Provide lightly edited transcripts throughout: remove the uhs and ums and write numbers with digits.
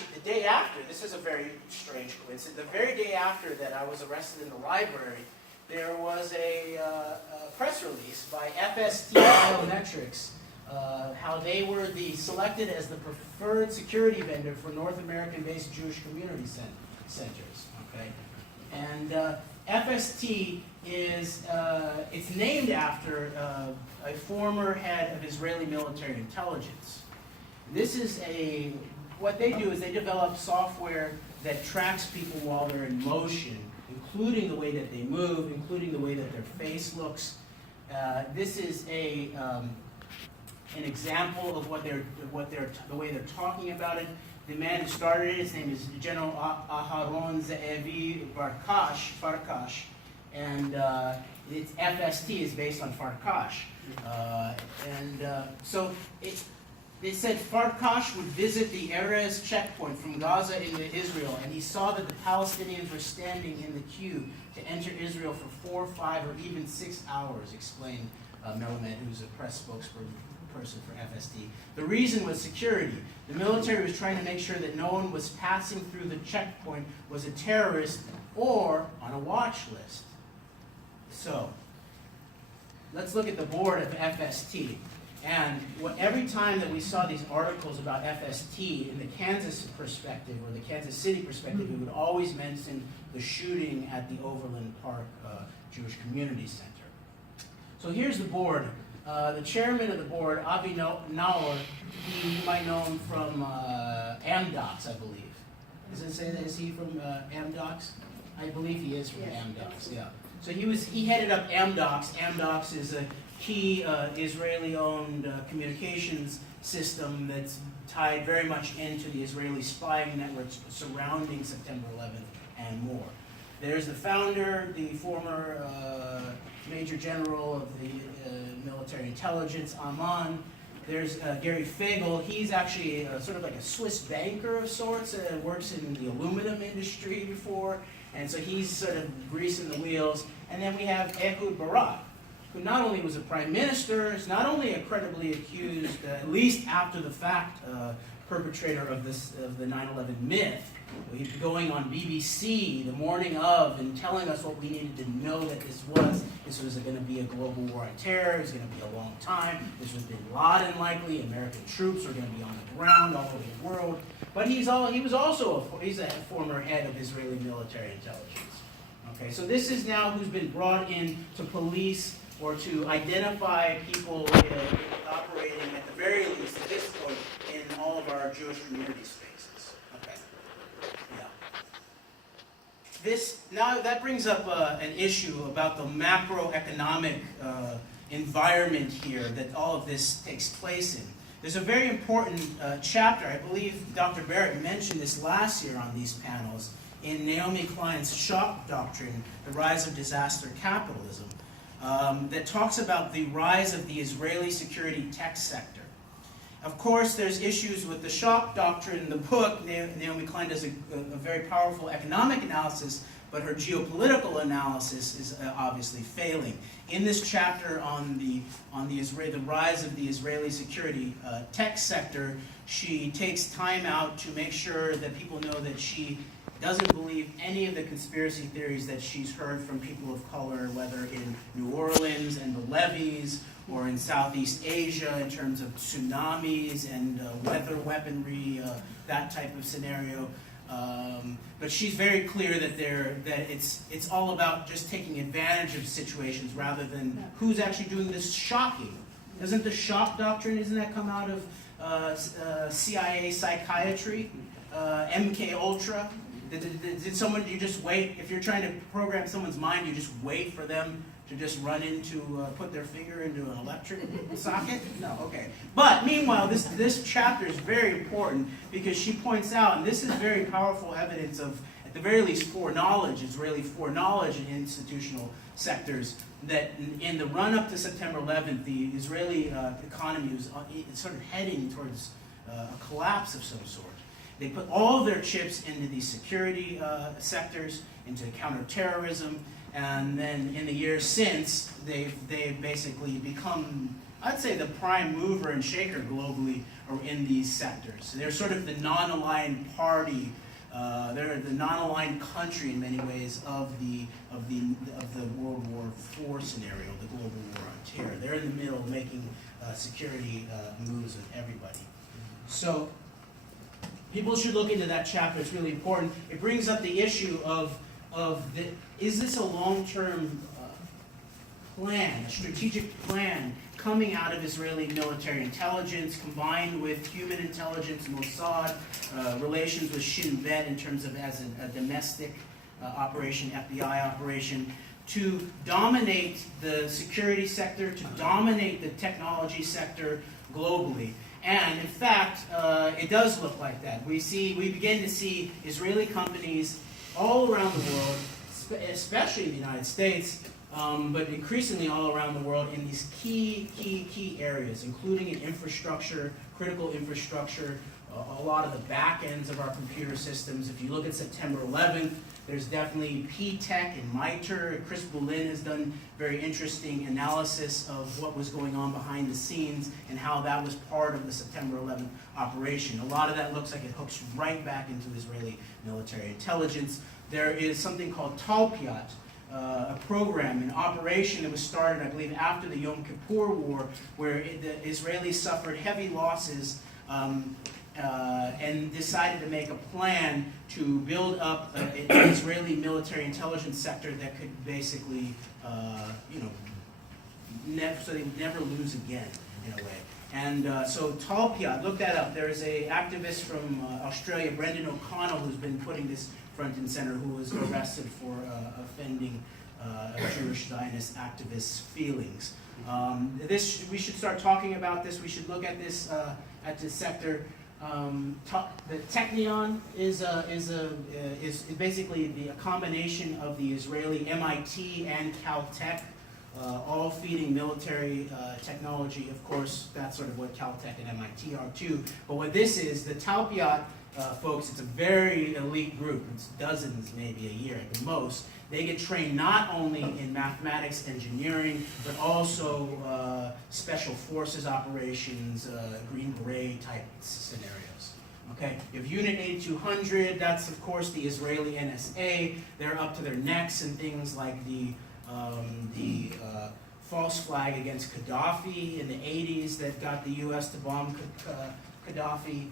actually, the day after, this is a very strange coincidence, the very day after that I was arrested in the library, there was a press release by FST Biometrics, how they were selected as the preferred security vendor for North American-based Jewish community centers. Okay, and FST is it's named after a former head of Israeli military intelligence. This is what they do is they develop software that tracks people while they're in motion, including the way that they move, including the way that their face looks. This is an example of the way they're talking about it. The man who started it, his name is General Aharon Ze'evi Farkash, and it's FST is based on Farkash. So they said Farkash would visit the Erez checkpoint from Gaza into Israel, and he saw that the Palestinians were standing in the queue to enter Israel for 4, 5, or even 6 hours, explained Melamed, who's a press spokesperson for FST. The reason was security. The military was trying to make sure that no one was passing through the checkpoint was a terrorist or on a watch list. So, let's look at the board of FST. And every time that we saw these articles about FST in the Kansas perspective or the Kansas City perspective, we would always mention the shooting at the Overland Park Jewish Community Center. So here's the board. The chairman of the board, Avi Naor, you might know him from Amdocs, I believe. Does it say that? Is he from Amdocs? I believe he is from Amdocs, yeah. So he headed up Amdocs. Amdocs is a key Israeli-owned communications system that's tied very much into the Israeli spying networks surrounding September 11th and more. There's the founder, the former Major General of the military intelligence, Amman. There's Gary Fagel. He's actually sort of like a Swiss banker of sorts, works in the aluminum industry before, and so he's sort of greasing the wheels. And then we have Ehud Barak, who not only was a prime minister, is not only a credibly accused, at least after the fact, perpetrator of the 9/11 myth. He's going on BBC the morning of and telling us what we needed to know that this was going to be a global war on terror. It was going to be a long time. This was bin Laden likely. American troops were going to be on the ground all over the world. But he's a former head of Israeli military intelligence. Okay, so this is now who's been brought in to police or to identify people operating at the very least at this point in all of our Jewish community spaces. Okay. Yeah. That brings up an issue about the macroeconomic environment here that all of this takes place in. There's a very important chapter, I believe Dr. Barrett mentioned this last year on these panels, in Naomi Klein's Shock Doctrine, The Rise of Disaster Capitalism, that talks about the rise of the Israeli security tech sector. Of course, there's issues with the Shock Doctrine. The book, Naomi Klein does a very powerful economic analysis, but her geopolitical analysis is obviously failing. In this chapter on the rise of the Israeli security tech sector, she takes time out to make sure that people know that she doesn't believe any of the conspiracy theories that she's heard from people of color, whether in New Orleans and the levees, or in Southeast Asia in terms of tsunamis and weather weaponry, that type of scenario. But she's very clear that it's all about just taking advantage of situations rather than who's actually doing this shocking. Doesn't the shock doctrine, isn't that come out of CIA psychiatry, MK Ultra? Did someone, you just wait, if you're trying to program someone's mind, you just wait for them to just run into, put their finger into an electric socket? No, okay. But meanwhile, this chapter is very important because she points out, and this is very powerful evidence of, at the very least, foreknowledge, Israeli foreknowledge in institutional sectors, that in the run-up to September 11th, the Israeli economy was sort of heading towards a collapse of some sort. They put all of their chips into these security sectors, into counterterrorism, and then in the years since, they've basically become I'd say the prime mover and shaker globally are in these sectors. They're sort of the non-aligned party. They're the non-aligned country in many ways of the World War IV scenario, the global war on terror. They're in the middle, making security moves with everybody. So people should look into that chapter. It's really important. It brings up the issue of is this a long-term plan, a strategic plan coming out of Israeli military intelligence, combined with human intelligence, Mossad, relations with Shin Bet in terms of as a domestic operation, FBI operation, to dominate the security sector, to dominate the technology sector globally. And in fact, it does look like that. We begin to see Israeli companies all around the world, especially in the United States, but increasingly all around the world in these key areas, including in infrastructure, critical infrastructure, a lot of the back ends of our computer systems. If you look at September 11th, there's definitely P-Tech and MITRE. Chris Boulin has done very interesting analysis of what was going on behind the scenes and how that was part of the September 11th operation. A lot of that looks like it hooks right back into Israeli military intelligence. There is something called Talpiot, a program, an operation that was started, I believe, after the Yom Kippur War, where the Israelis suffered heavy losses and decided to make a plan to build up an Israeli military intelligence sector that could basically, so they would never lose again, in a way. And so Talpiot, look that up. There is an activist from Australia, Brendan O'Connell, who's been putting this front and center, who was arrested for offending Jewish Zionist activists' feelings. We should start talking about this. We should look at this sector. The Technion is basically a combination of the Israeli MIT and Caltech, all feeding military technology. Of course, that's sort of what Caltech and MIT are too. But what this is, the Talpiot folks, it's a very elite group. It's dozens maybe a year at the most. They get trained not only in mathematics, engineering, but also special forces operations, Green Beret type scenarios. Okay, you have Unit 8200, that's of course the Israeli NSA. They're up to their necks in things like the false flag against Gaddafi in the 80s that got the U.S. to bomb Gaddafi.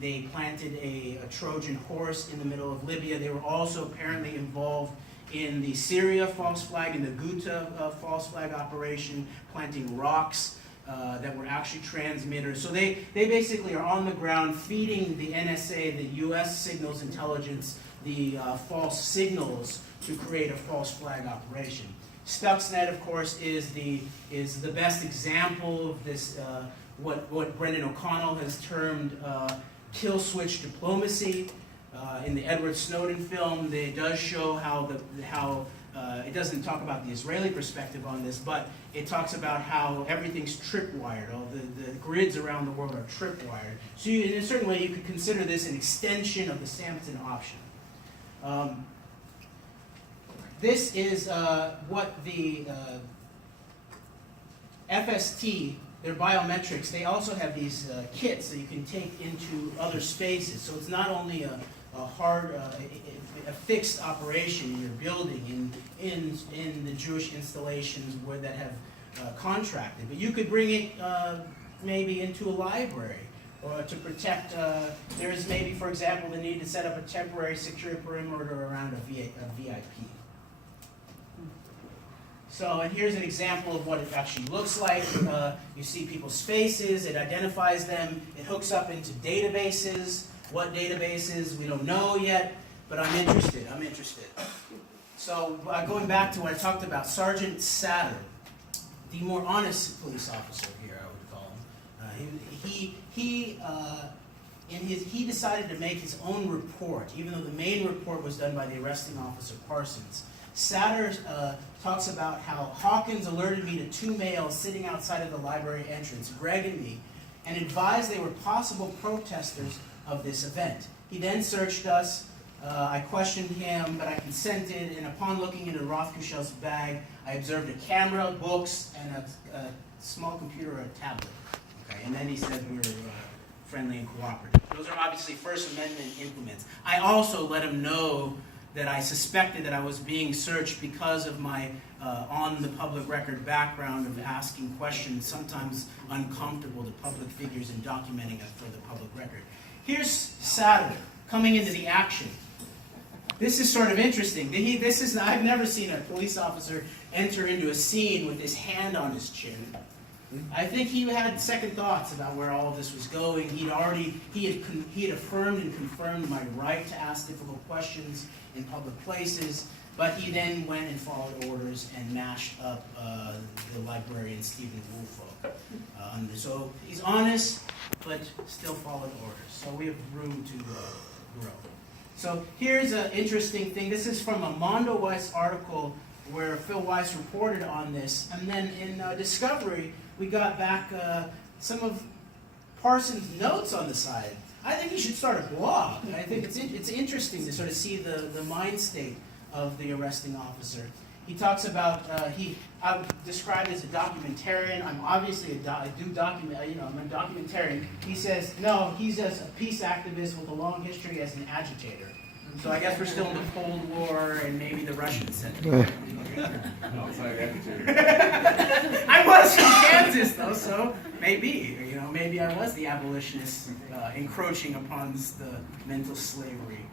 They planted a Trojan horse in the middle of Libya. They were also apparently involved in the Syria false flag and the Ghouta false flag operation, planting rocks that were actually transmitters. So they basically are on the ground feeding the NSA, the U.S. signals intelligence, the false signals to create a false flag operation. Stuxnet, of course, is the best example of this. What Brendan O'Connell has termed kill switch diplomacy. In the Edward Snowden film, it does show how it doesn't talk about the Israeli perspective on this, but it talks about how everything's tripwired. All the grids around the world are tripwired. So in a certain way, you could consider this an extension of the Samson option. This is what the FST, their biometrics, they also have these kits that you can take into other spaces. So it's not only a fixed operation in your building, in the Jewish installations that have contracted, but you could bring it maybe into a library or to protect. There is maybe, for example, the need to set up a temporary security perimeter around a VIP. So, and here's an example of what it actually looks like. You see people's faces, it identifies them, it hooks up into databases. What databases, we don't know yet, but I'm interested. So, going back to what I talked about, Sergeant Satter, the more honest police officer here, I would call him. He decided to make his own report, even though the main report was done by the arresting officer, Parsons. Satter talks about how Hawkins alerted me to two males sitting outside of the library entrance, Greg and me, and advised they were possible protesters of this event. He then searched us, I questioned him, but I consented, and upon looking into Roth Kushel's bag, I observed a camera, books, and a small computer or a tablet. Okay, and then he said we were friendly and cooperative. Those are obviously First Amendment implements. I also let him know that I suspected that I was being searched because of my on the public record background of asking questions, sometimes uncomfortable to public figures, and documenting it for the public record. Here's Saturday, coming into the action. This is sort of interesting. I've never seen a police officer enter into a scene with his hand on his chin. I think he had second thoughts about where all of this was going. He had affirmed and confirmed my right to ask difficult questions in public places, but he then went and followed orders and mashed up the librarian Stephen Woolfolk. So he's honest, but still followed orders. So we have room to grow. So here's an interesting thing. This is from a Mondo Weiss article where Phil Weiss reported on this. And then in Discovery, we got back some of Parsons' notes on the side. I think he should start a blog. I think it's interesting to sort of see the mind state of the arresting officer. He talks about I'm described as a documentarian. I'm obviously I'm a documentarian. He says no, he's just a peace activist with a long history as an agitator. So I guess we're still in the Cold War and maybe the Russians sent it. No, it's not agitator. I was from Kansas though, so maybe maybe I was the abolitionist encroaching upon the mental slavery.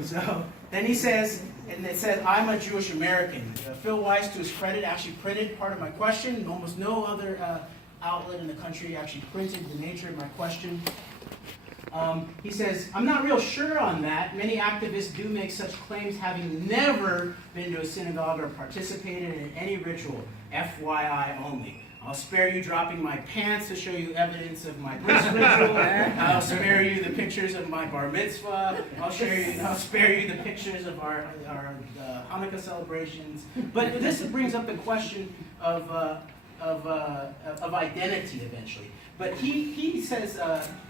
So then he says, and it says, I'm a Jewish American. Phil Weiss, to his credit, actually printed part of my question. Almost no other outlet in the country actually printed the nature of my question. He says, I'm not real sure on that. Many activists do make such claims, having never been to a synagogue or participated in any ritual. FYI only. I'll spare you dropping my pants to show you evidence of my bris ritual. I'll spare you the pictures of my bar mitzvah. I'll spare you the pictures of our Hanukkah celebrations. But this brings up the question of identity eventually. But he says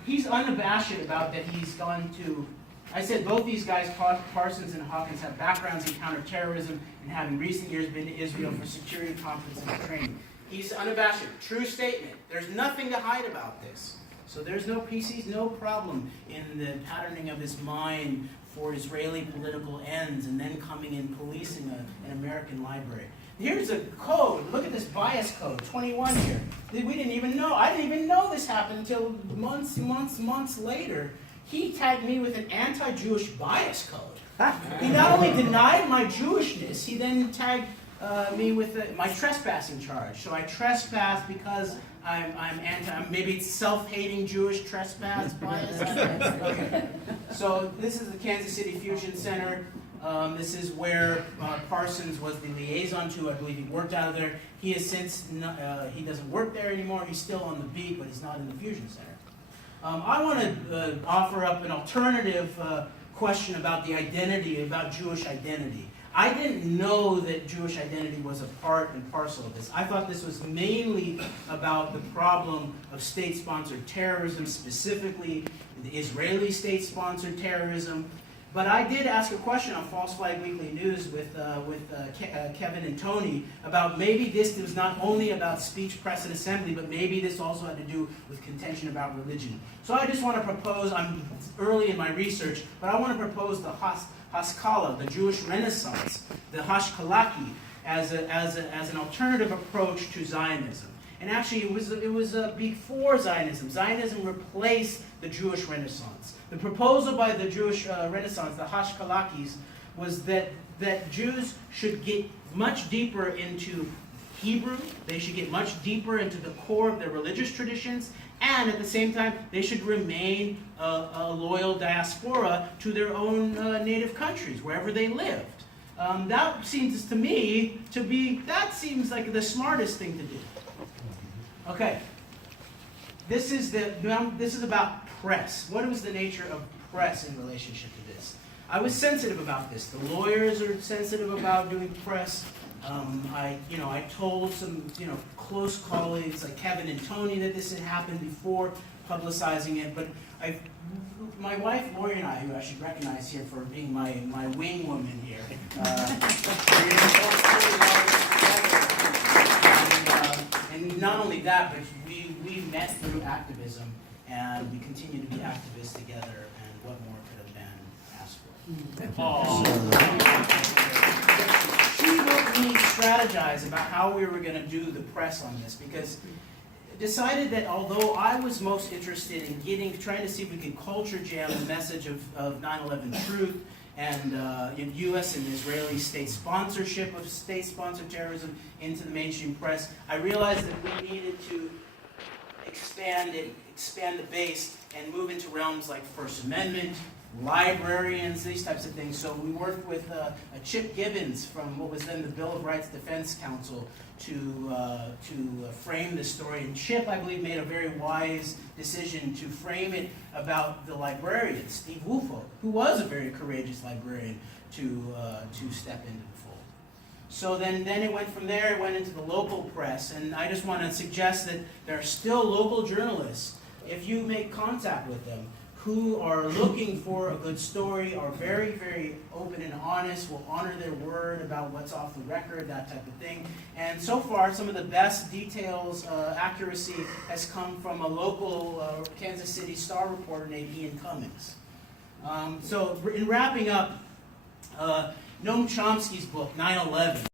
he's unabashed about that he's gone to. I said both these guys, Parsons and Hawkins, have backgrounds in counterterrorism and have in recent years been to Israel for security conferences and training. He's unabashed. True statement. There's nothing to hide about this. So there's no PCs, no problem in the patterning of his mind for Israeli political ends and then coming and policing an American library. Here's a code. Look at this bias code, 21 here. We didn't even know. I didn't even know this happened until months later. He tagged me with an anti-Jewish bias code. He not only denied my Jewishness, he then tagged me with my trespassing charge. So I trespass because I'm maybe it's self-hating Jewish trespass bias. Okay. So this is the Kansas City Fusion Center. This is where Parsons was the liaison to. I believe he worked out of there. He has since he doesn't work there anymore. He's still on the beat, but he's not in the Fusion Center. I want to offer up an alternative question about the identity, about Jewish identity. I didn't know that Jewish identity was a part and parcel of this. I thought this was mainly about the problem of state-sponsored terrorism, specifically the Israeli state-sponsored terrorism. But I did ask a question on False Flag Weekly News with Kevin and Tony about maybe this was not only about speech, press, and assembly, but maybe this also had to do with contention about religion. So I just want to propose, I'm early in my research, but I want to propose the Haskalah, the Jewish Renaissance, the Hashkalaki, as an alternative approach to Zionism. And actually, it was before Zionism. Zionism replaced the Jewish Renaissance. The proposal by the Jewish Renaissance, the Hashkalakis, was that Jews should get much deeper into Hebrew, they should get much deeper into the core of their religious traditions, and at the same time, they should remain a loyal diaspora to their own native countries, wherever they lived. That seems to me that seems like the smartest thing to do. Okay, this is about press. What was the nature of press in relationship to this? I was sensitive about this. The lawyers are sensitive about doing press. I told some close colleagues like Kevin and Tony that this had happened before publicizing it. But my wife Lori and I, who I should recognize here for being my wing woman here, we're both and not only that, but we met through activism, and we continue to be activists together. And what more could have been asked for? She helped me strategize about how we were going to do the press on this, because decided that although I was most interested in trying to see if we could culture jam the message of 9/11 truth and in U.S. and Israeli state sponsorship of state-sponsored terrorism into the mainstream press, I realized that we needed to expand the base and move into realms like First Amendment, librarians, these types of things. So we worked with Chip Gibbons from what was then the Bill of Rights Defense Council to frame the story. And Chip, I believe, made a very wise decision to frame it about the librarian, Steve Woolfolk, who was a very courageous librarian, to step into the fold. So then it went from there, it went into the local press, and I just want to suggest that there are still local journalists, if you make contact with them, who are looking for a good story, are very, very open and honest, will honor their word about what's off the record, that type of thing. And so far, some of the best details, accuracy, has come from a local Kansas City Star reporter named Ian Cummings. So in wrapping up, Noam Chomsky's book, 9/11,